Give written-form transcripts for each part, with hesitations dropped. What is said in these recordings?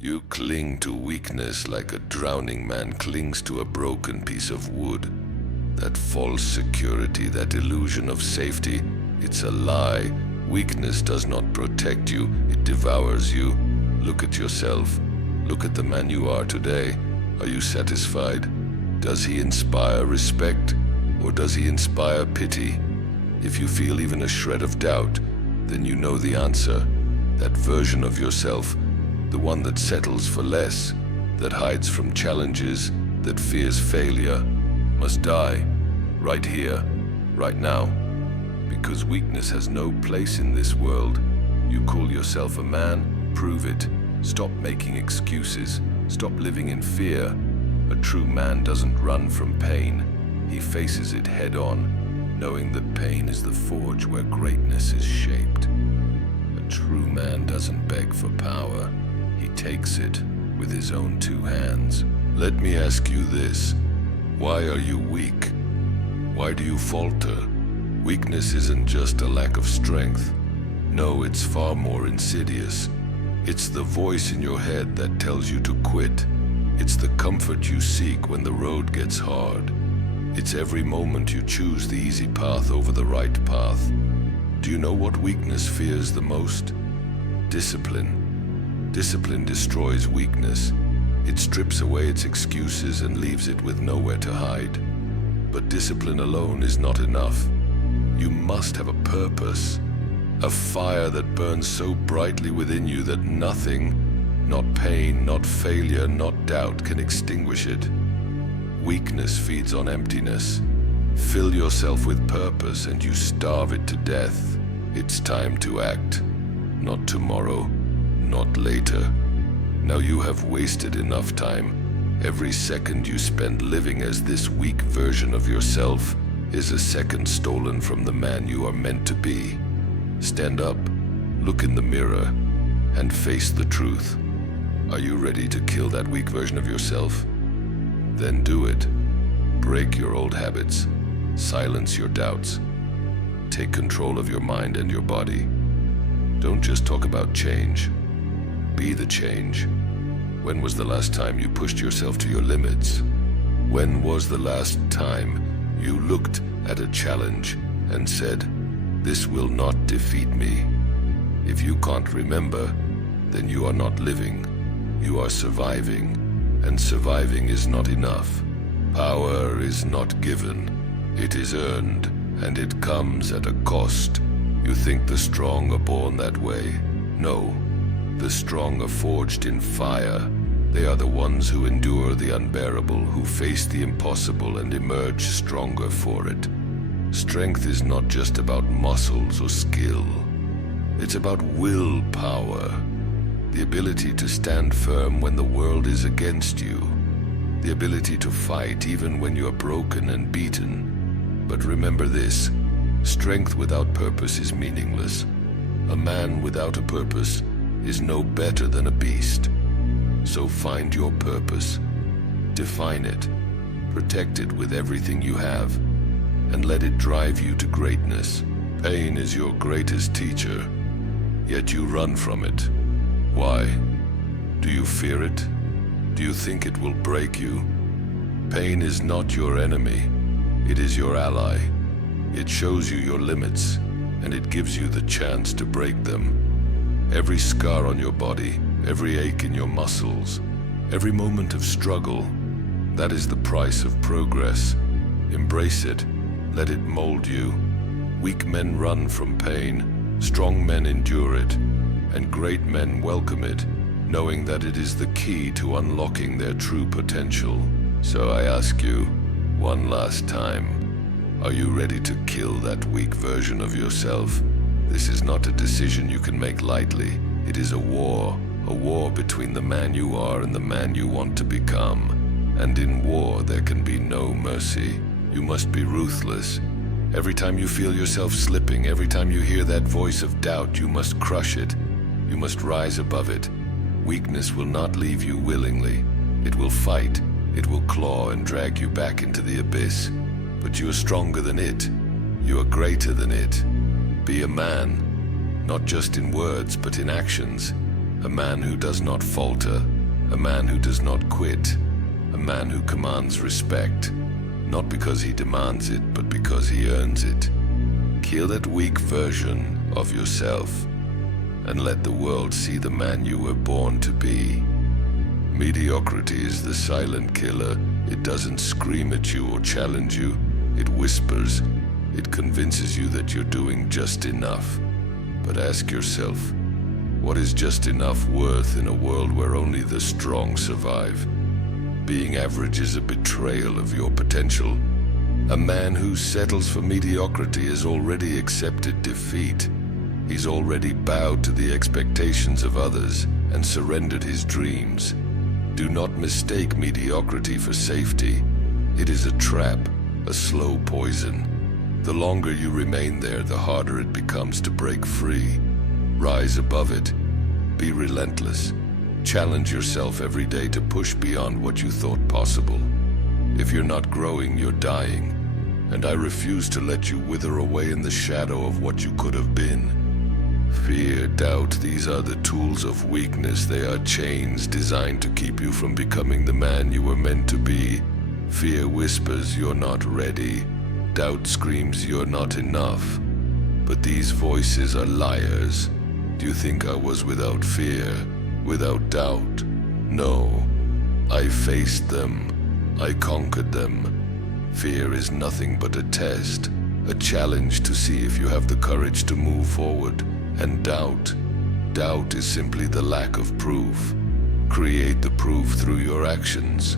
You cling to weakness like a drowning man clings to a broken piece of wood. That false security, that illusion of safety, it's a lie. Weakness does not protect you, it devours you. Look at yourself. Look at the man you are today. Are you satisfied? Does he inspire respect, or does he inspire pity? If you feel even a shred of doubt, then you know the answer. That version of yourself, the one that settles for less, that hides from challenges, that fears failure, must die, right here, right now. Because weakness has no place in this world. You call yourself a man, prove it. Stop making excuses, stop living in fear. A true man doesn't run from pain. He faces it head on, knowing that pain is the forge where greatness is shaped. A true man doesn't beg for power. He takes it with his own two hands. Let me ask you this. Why are you weak? Why do you falter? Weakness isn't just a lack of strength. No, it's far more insidious. It's the voice in your head that tells you to quit. It's the comfort you seek when the road gets hard. It's every moment you choose the easy path over the right path. Do you know what weakness fears the most? Discipline. Discipline destroys weakness. It strips away its excuses and leaves it with nowhere to hide. But discipline alone is not enough. You must have a purpose, a fire that burns so brightly within you that nothing, not pain, not failure, not doubt, can extinguish it. Weakness feeds on emptiness. Fill yourself with purpose and you starve it to death. It's time to act. Not tomorrow, not later. Now you have wasted enough time. Every second you spend living as this weak version of yourself is a second stolen from the man you are meant to be. Stand up, look in the mirror, and face the truth. Are you ready to kill that weak version of yourself? Then do it. Break your old habits. Silence your doubts. Take control of your mind and your body. Don't just talk about change. Be the change. When was the last time you pushed yourself to your limits? When was the last time you looked at a challenge and said, "This will not defeat me"? If you can't remember, then you are not living. You are surviving, and surviving is not enough. Power is not given. It is earned, and it comes at a cost. You think the strong are born that way? No. The strong are forged in fire. They are the ones who endure the unbearable, who face the impossible and emerge stronger for it. Strength is not just about muscles or skill. It's about willpower. The ability to stand firm when the world is against you. The ability to fight even when you are broken and beaten. But remember this, strength without purpose is meaningless. A man without a purpose is no better than a beast. So find your purpose, define it, protect it with everything you have, and let it drive you to greatness. Pain is your greatest teacher, yet you run from it. Why? Do you fear it? Do you think it will break you? Pain is not your enemy, it is your ally. It shows you your limits, and it gives you the chance to break them. Every scar on your body, every ache in your muscles, every moment of struggle, that is the price of progress. Embrace it, let it mold you. Weak men run from pain, strong men endure it, and great men welcome it, knowing that it is the key to unlocking their true potential. So I ask you, one last time, are you ready to kill that weak version of yourself? This is not a decision you can make lightly. It is a war between the man you are and the man you want to become. And in war, there can be no mercy. You must be ruthless. Every time you feel yourself slipping, every time you hear that voice of doubt, you must crush it. You must rise above it. Weakness will not leave you willingly. It will fight, it will claw and drag you back into the abyss. But you are stronger than it. You are greater than it. Be a man, not just in words, but in actions. a man who does not falter, a man who does not quit, a man who commands respect, not because he demands it, but because he earns it. Kill that weak version of yourself and let the world see the man you were born to be. Mediocrity is the silent killer. It doesn't scream at you or challenge you. It whispers. It convinces you that you're doing just enough. But ask yourself, what is just enough worth in a world where only the strong survive? Being average is a betrayal of your potential. A man who settles for mediocrity has already accepted defeat. He's already bowed to the expectations of others and surrendered his dreams. Do not mistake mediocrity for safety. It is a trap, a slow poison. The longer you remain there, the harder it becomes to break free. Rise above it. Be relentless. Challenge yourself every day to push beyond what you thought possible. If you're not growing, you're dying. And I refuse to let you wither away in the shadow of what you could have been. Fear, doubt, these are the tools of weakness. They are chains designed to keep you from becoming the man you were meant to be. Fear whispers you're not ready. Doubt screams you're not enough. But these voices are liars. Do you think I was without fear, without doubt? No. I faced them. I conquered them. Fear is nothing but a test, a challenge to see if you have the courage to move forward. And doubt is simply the lack of proof. Create the proof through your actions.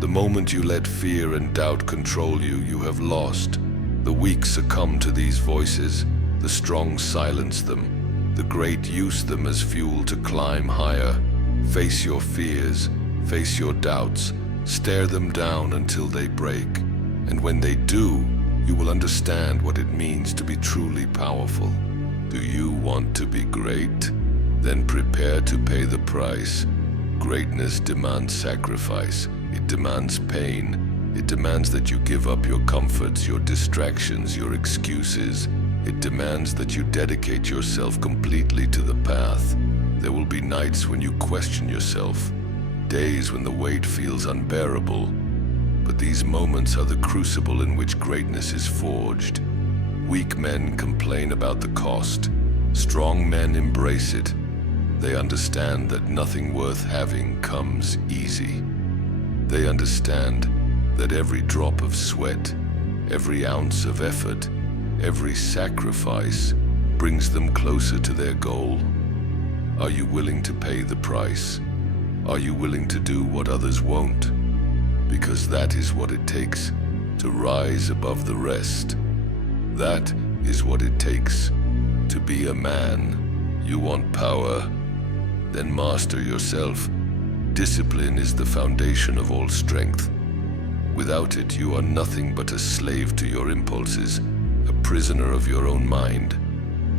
The moment you let fear and doubt control you, you have lost. The weak succumb to these voices. The strong silence them. The great use them as fuel to climb higher. Face your fears, face your doubts, stare them down until they break. And when they do, you will understand what it means to be truly powerful. Do you want to be great? Then prepare to pay the price. Greatness demands sacrifice. It demands pain. It demands that you give up your comforts, your distractions, your excuses. It demands that you dedicate yourself completely to the path. There will be nights when you question yourself, days when the weight feels unbearable. But these moments are the crucible in which greatness is forged. Weak men complain about the cost. Strong men embrace it. They understand that nothing worth having comes easy. They understand that every drop of sweat, every ounce of effort, every sacrifice brings them closer to their goal. Are you willing to pay the price? Are you willing to do what others won't? Because that is what it takes to rise above the rest. That is what it takes to be a man. You want power? Then master yourself. Discipline is the foundation of all strength. Without it, you are nothing but a slave to your impulses, a prisoner of your own mind.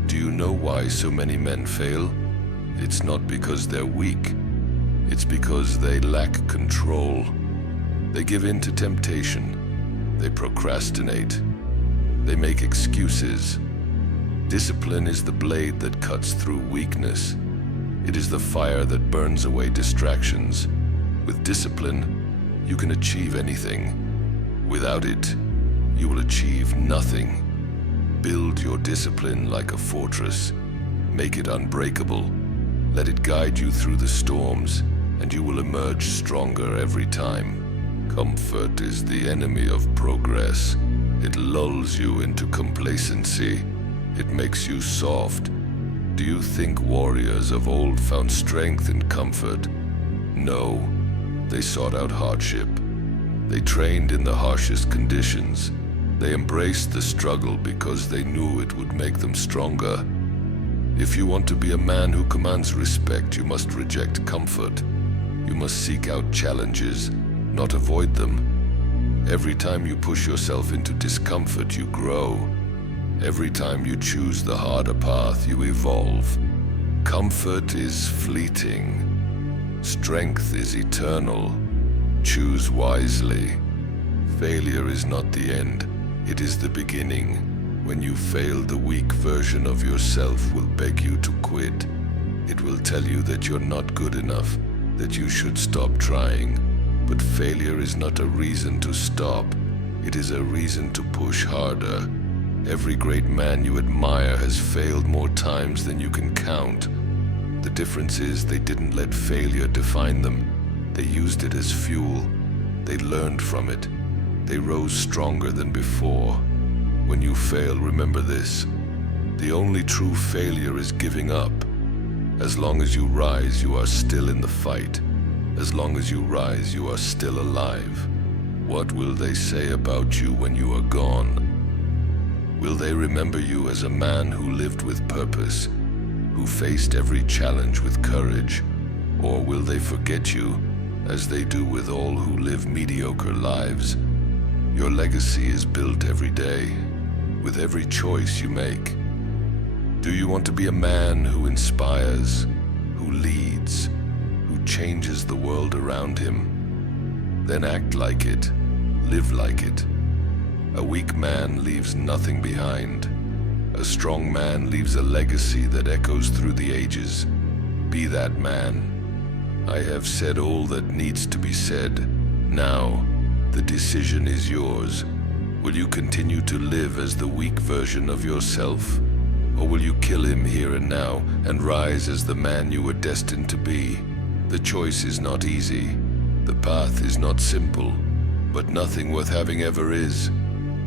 Do you know why so many men fail? It's not because they're weak. It's because they lack control. They give in to temptation. They procrastinate. They make excuses. Discipline is the blade that cuts through weakness. It is the fire that burns away distractions. With discipline, you can achieve anything. Without it, you will achieve nothing. Build your discipline like a fortress. Make it unbreakable. Let it guide you through the storms, and you will emerge stronger every time. Comfort is the enemy of progress. It lulls you into complacency. It makes you soft. Do you think warriors of old found strength in comfort? No, they sought out hardship. They trained in the harshest conditions. They embraced the struggle because they knew it would make them stronger. If you want to be a man who commands respect, you must reject comfort. You must seek out challenges, not avoid them. Every time you push yourself into discomfort, you grow. Every time you choose the harder path, you evolve. Comfort is fleeting. Strength is eternal. Choose wisely. Failure is not the end. It is the beginning. When you fail, the weak version of yourself will beg you to quit. It will tell you that you're not good enough, that you should stop trying. But failure is not a reason to stop. It is a reason to push harder. Every great man you admire has failed more times than you can count. The difference is they didn't let failure define them. They used it as fuel. They learned from it. They rose stronger than before. When you fail, remember this. The only true failure is giving up. As long as you rise, you are still in the fight. As long as you rise, you are still alive. What will they say about you when you are gone? Will they remember you as a man who lived with purpose, who faced every challenge with courage? Or will they forget you, as they do with all who live mediocre lives? Your legacy is built every day, with every choice you make. Do you want to be a man who inspires, who leads, who changes the world around him? Then act like it, live like it. A weak man leaves nothing behind. A strong man leaves a legacy that echoes through the ages. Be that man. I have said all that needs to be said. Now, the decision is yours. Will you continue to live as the weak version of yourself? Or will you kill him here and now and rise as the man you were destined to be? The choice is not easy. The path is not simple. But nothing worth having ever is.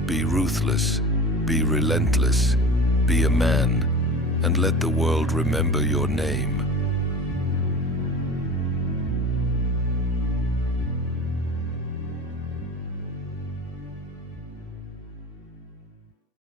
Be ruthless. Be relentless. Be a man. And let the world remember your name.